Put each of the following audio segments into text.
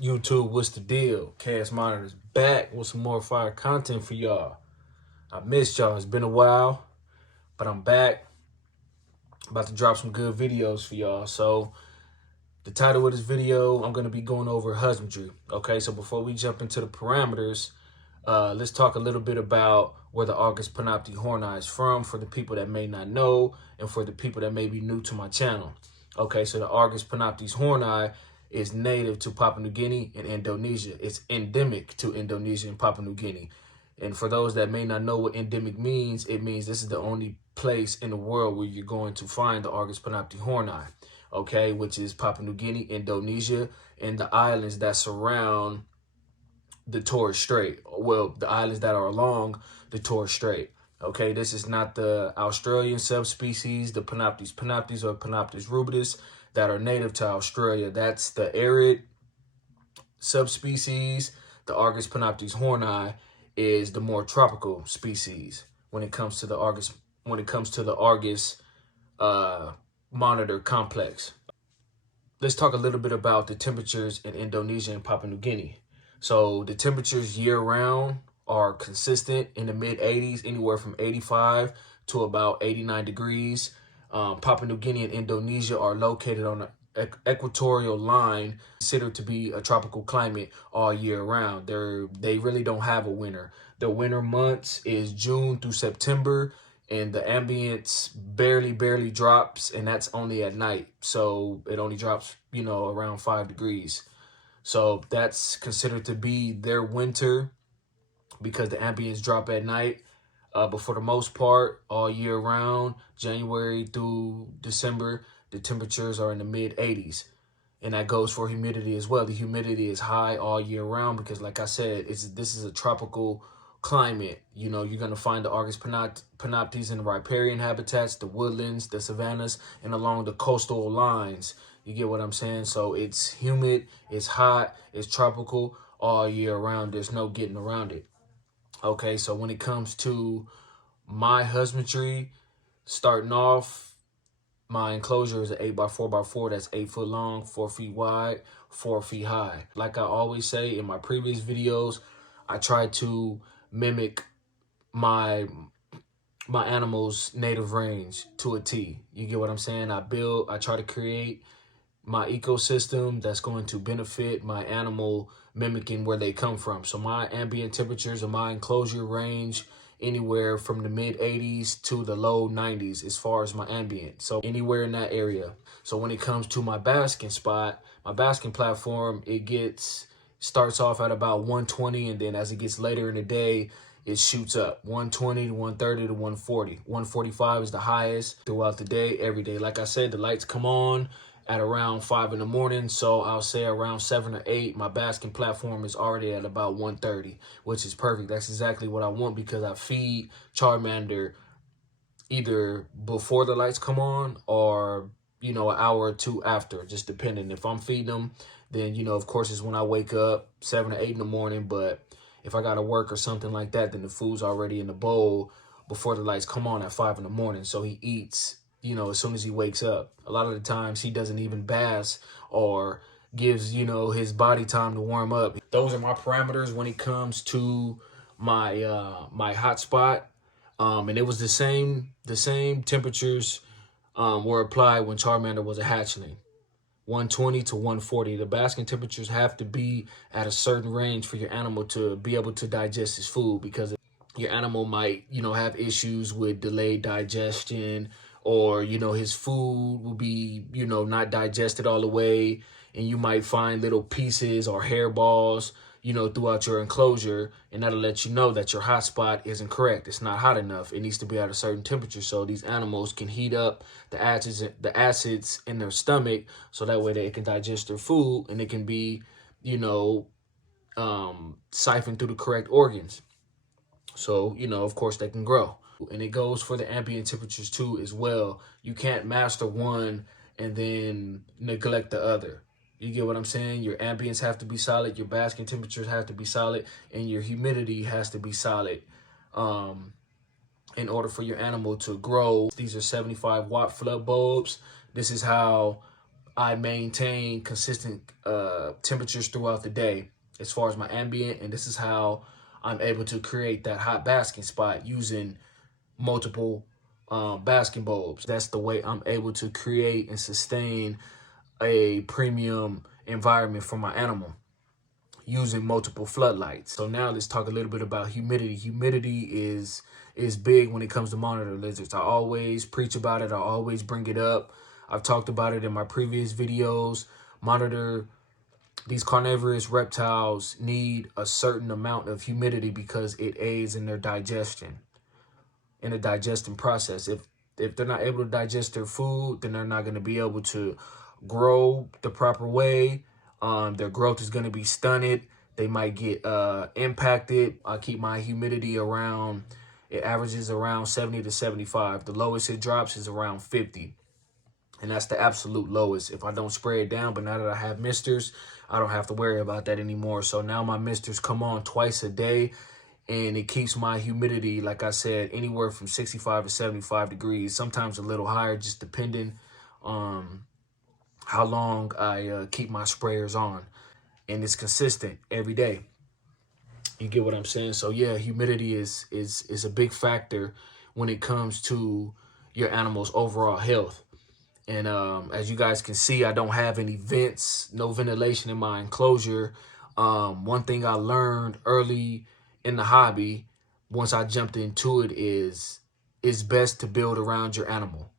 YouTube, what's the deal? Chaos Monitors back with some more fire content for y'all. I missed y'all. It's been a while, but I'm back. About to drop some good videos for y'all. So the title of this video, I'm going to be going over husbandry. Okay, so before we jump into the parameters, let's talk a little bit about where the Argus panopti horni is from for the people that may not know and for the people that may be new to my channel. Okay, so the Argus panoptis horni is native to Papua New Guinea and Indonesia. It's endemic to Indonesia and Papua New Guinea. And for those that may not know what endemic means, it means this is the only place in the world where you're going to find the Argus panopti horni, okay, which is Papua New Guinea, Indonesia, and the islands that surround the Torres Strait. Well, the islands that are along the Torres Strait. Okay, this is not the Australian subspecies, the Panoptes panoptes or Panoptes rubidus that are native to Australia. That's the arid subspecies. The Argus panoptes horni is the more tropical species when it comes to the Argus monitor complex. Let's talk a little bit about the temperatures in Indonesia and Papua New Guinea. So the temperatures year round are consistent in the mid 80s, anywhere from 85 to about 89 degrees. Papua New Guinea and Indonesia are located on an equatorial line, considered to be a tropical climate all year round. They really don't have a winter. The winter months is June through September, and the ambience barely drops, and that's only at night. So it only drops, around 5 degrees. So that's considered to be their winter because the ambience drop at night. But for the most part, all year round, January through December, the temperatures are in the mid 80s. And that goes for humidity as well. The humidity is high all year round because, like I said, this is a tropical climate. You're going to find the Argus panoptes in the riparian habitats, the woodlands, the savannas, and along the coastal lines. You get what I'm saying? So it's humid, it's hot, it's tropical all year round. There's no getting around it. Okay, so when it comes to my husbandry, starting off, my enclosure is an 8x4x4. That's 8 foot long, 4 feet wide, 4 feet high. Like I always say in my previous videos, I try to mimic my animal's native range to a T. You get what I'm saying? I try to create my ecosystem that's going to benefit my animal, mimicking where they come from. So my ambient temperatures of my enclosure range anywhere from the mid 80s to the low 90s as far as my ambient. So anywhere in that area. So when it comes to my basking spot, my basking platform, starts off at about 120, and then as it gets later in the day, it shoots up 120 to 130 to 140. 145 is the highest throughout the day, every day. Like I said, the lights come on at around 5 in the morning. So I'll say around 7 or 8, my basking platform is already at about 130, which is perfect. That's exactly what I want because I feed Charmander either before the lights come on or, an hour or two after, just depending. If I'm feeding them, then, of course, it's when I wake up 7 or 8 in the morning. But if I got to work or something like that, then the food's already in the bowl before the lights come on at 5 in the morning. So he eats, as soon as he wakes up. A lot of the times he doesn't even bath or gives, his body time to warm up. Those are my parameters when it comes to my my hot spot. And it was the same temperatures were applied when Charmander was a hatchling. 120 to 140. The basking temperatures have to be at a certain range for your animal to be able to digest his food, because your animal might, have issues with delayed digestion, or, his food will be, not digested all the way, and you might find little pieces or hairballs, throughout your enclosure, and that'll let you know that your hot spot isn't correct. It's not hot enough. It needs to be at a certain temperature so these animals can heat up the acids in their stomach, so that way they can digest their food and it can be, siphoned through the correct organs. So, of course, they can grow. And it goes for the ambient temperatures too as well. You can't master one and then neglect the other. You get what I'm saying? Your ambience have to be solid, your basking temperatures have to be solid, and your humidity has to be solid in order for your animal to grow. These are 75 watt flood bulbs. This is how I maintain consistent temperatures throughout the day as far as my ambient, and this is how I'm able to create that hot basking spot using multiple basking bulbs. That's the way I'm able to create and sustain a premium environment for my animal using multiple floodlights. So now let's talk a little bit about humidity. Humidity is big when it comes to monitor lizards. I always preach about it. I always bring it up. I've talked about it in my previous videos. Monitor these carnivorous reptiles need a certain amount of humidity because it aids in their digestion, in the digesting process. If they're not able to digest their food, then they're not going to be able to grow the proper way. Their growth is going to be stunted. They might get impacted. I keep my humidity around, it averages around 70 to 75. The lowest it drops is around 50. And that's the absolute lowest if I don't spray it down. But now that I have misters, I don't have to worry about that anymore. So now my misters come on twice a day, and it keeps my humidity, like I said, anywhere from 65 to 75 degrees, sometimes a little higher, just depending on how long I keep my sprayers on. And it's consistent every day. You get what I'm saying? So yeah, humidity is a big factor when it comes to your animal's overall health. And as you guys can see, I don't have any vents, no ventilation in my enclosure. One thing I learned early in the hobby, once I jumped into it, is it's best to build around your animal.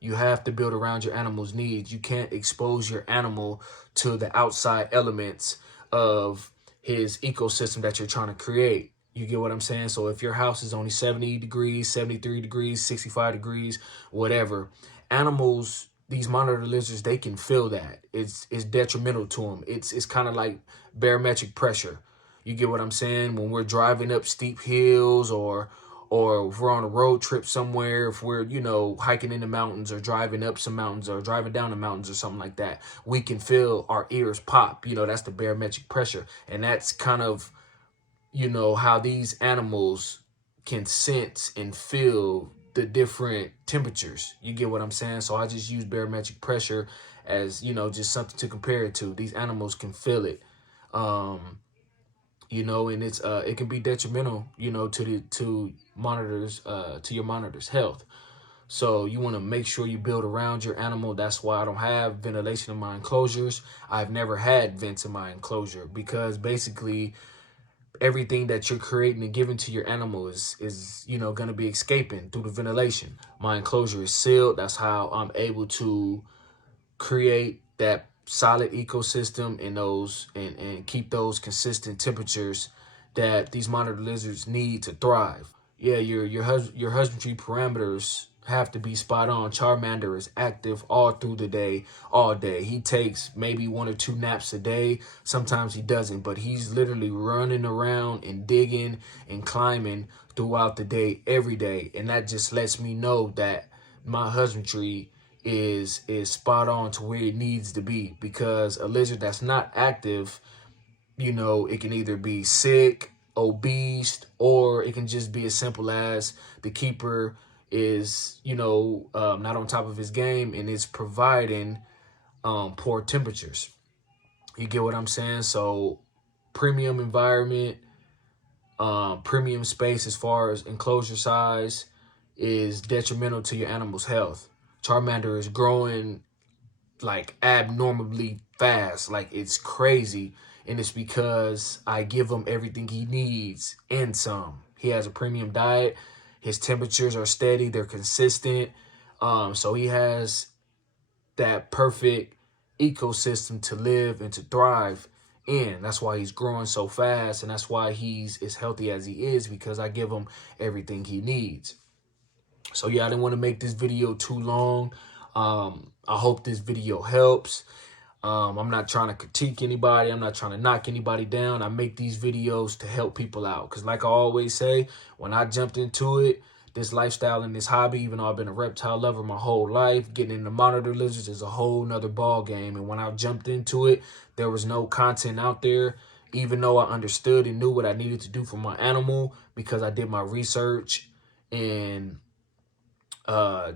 You have to build around your animal's needs. You can't expose your animal to the outside elements of his ecosystem that you're trying to create. You get what I'm saying? So if your house is only 70 degrees, 73 degrees, 65 degrees, whatever, animals, these monitor lizards, they can feel that. It's detrimental to them. It's kind of like barometric pressure. You get what I'm saying? When we're driving up steep hills, or if we're on a road trip somewhere, if we're, you know, hiking in the mountains or driving up some mountains or driving down the mountains or something like that, we can feel our ears pop. You know, that's the barometric pressure. And that's kind of, you know, how these animals can sense and feel the different temperatures. You get what I'm saying? So I just use barometric pressure as, you know, just something to compare it to. These animals can feel it. You know, and it's it can be detrimental, you know, to your monitor's health. So you want to make sure you build around your animal. That's why I don't have ventilation in my enclosures. I've never had vents in my enclosure, because basically everything that you're creating and giving to your animal is you know, going to be escaping through the ventilation. My enclosure is sealed. That's how I'm able to create that solid ecosystem and those and keep those consistent temperatures that these monitor lizards need to thrive. Yeah, your husbandry parameters have to be spot on. Charmander is active all through the day, all day. He takes maybe 1 or 2 naps a day. Sometimes he doesn't, but he's literally running around and digging and climbing throughout the day, every day. And that just lets me know that my husbandry is spot on to where it needs to be, because a lizard that's not active, you know, it can either be sick, obese, or it can just be as simple as the keeper is, you know, not on top of his game and is providing poor temperatures. You get what I'm saying? So premium environment, premium space as far as enclosure size is detrimental to your animal's health. Charmander is growing like abnormally fast, like it's crazy, and it's because I give him everything he needs and some. He has a premium diet. His temperatures are steady, they're consistent. So he has that perfect ecosystem to live and to thrive in. That's why he's growing so fast, and that's why he's as healthy as he is, because I give him everything he needs. So yeah, I didn't want to make this video too long. I hope this video helps. I'm not trying to critique anybody. I'm not trying to knock anybody down. I make these videos to help people out. Because like I always say, when I jumped into it, this lifestyle and this hobby, even though I've been a reptile lover my whole life, getting into monitor lizards is a whole nother ball game. And when I jumped into it, there was no content out there, even though I understood and knew what I needed to do for my animal, because I did my research and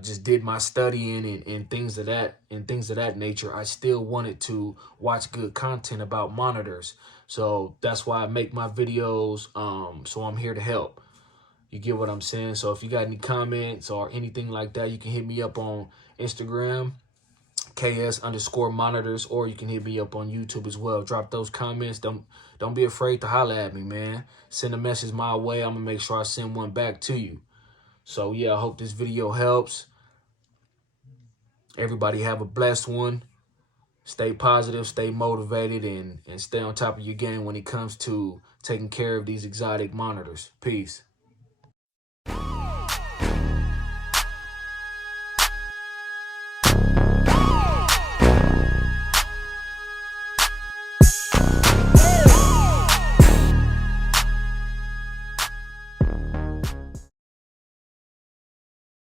just did my studying and things of that nature, I still wanted to watch good content about monitors. So that's why I make my videos. So I'm here to help. You get what I'm saying? So if you got any comments or anything like that, you can hit me up on Instagram, KS_monitors, or you can hit me up on YouTube as well. Drop those comments. Don't be afraid to holler at me, man. Send a message my way. I'm gonna make sure I send one back to you. So yeah, I hope this video helps. Everybody have a blessed one. Stay positive, stay motivated, and stay on top of your game when it comes to taking care of these exotic monitors. Peace.